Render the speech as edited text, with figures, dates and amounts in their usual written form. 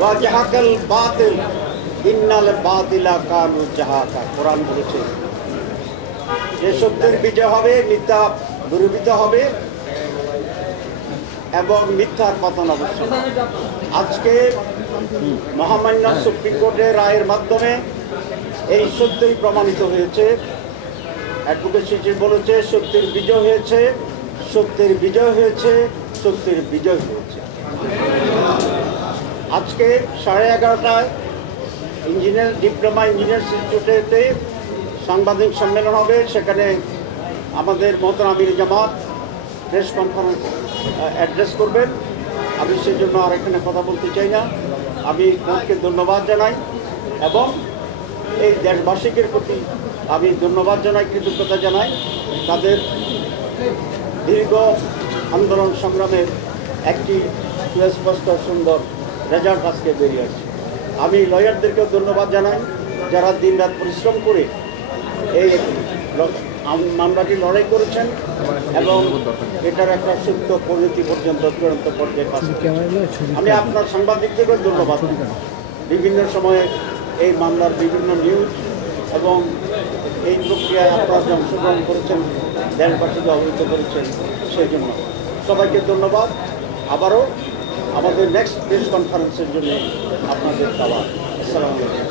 ওয়াজাহাকাল বাতিল ইন্নাল বাতিলা কানু জাহাকা। কোরআন বলেছে যে সত্যের বিজয় হবে, মিথ্যা দূরীভূত হবে এবং মিথ্যার পতন অবশ্যই। আজকে মহামান্য সুপ্রিম কোর্টের রায়ের মাধ্যমে এই সত্যই প্রমাণিত হয়েছে। অ্যাডভোকেট চিঠির বলেছে সত্যের বিজয় হয়েছে, সত্যের বিজয় হয়েছে, সত্যের বিজয় হয়েছে। আজকে 11:30টায় ডিপ্লোমা ইঞ্জিনিয়ার্স ইনস্টিটিউটে সাংবাদিক সম্মেলন হবে। সেখানে আমাদের মোহতারাম আমির জামাত প্রেস কনফারেন্স অ্যাড্রেস করবেন। আমি সেই জন্য আর এখানে কথা বলতে চাই না। আমি কোর্টকে ধন্যবাদ জানাই এবং এই দেশবাসীদের প্রতি আমি ধন্যবাদ জানাই, কৃতজ্ঞতা জানাই। তাদের দীর্ঘ আন্দোলন সংগ্রামের একটি সুস্পষ্ট সুন্দর রেজাল্ট আজকে বেরিয়ে আসছে। আমি লয়ারদেরকেও ধন্যবাদ জানাই যারা দিনরাত পরিশ্রম করে এই মামলাটি লড়াই করেছেন এবং এটার একটা সত্য পরিণতি পর্যন্ত চূড়ান্ত পর্যায়ে পাচ্ছে। আমি আপনার সাংবাদিকদেরকেও ধন্যবাদ। বিভিন্ন সময়ে এই মামলার বিভিন্ন নিউজ এবং এই প্রক্রিয়ায় আপনারা যে অংশগ্রহণ করেছেন, দেশবাসীকে অবহিত করেছেন, সেই জন্য সবাইকে ধন্যবাদ। আবারও আমাদের নেক্সট প্রেস কনফারেন্সের জন্য আপনাদের দাওয়াত। আসসালামু আলাইকুম।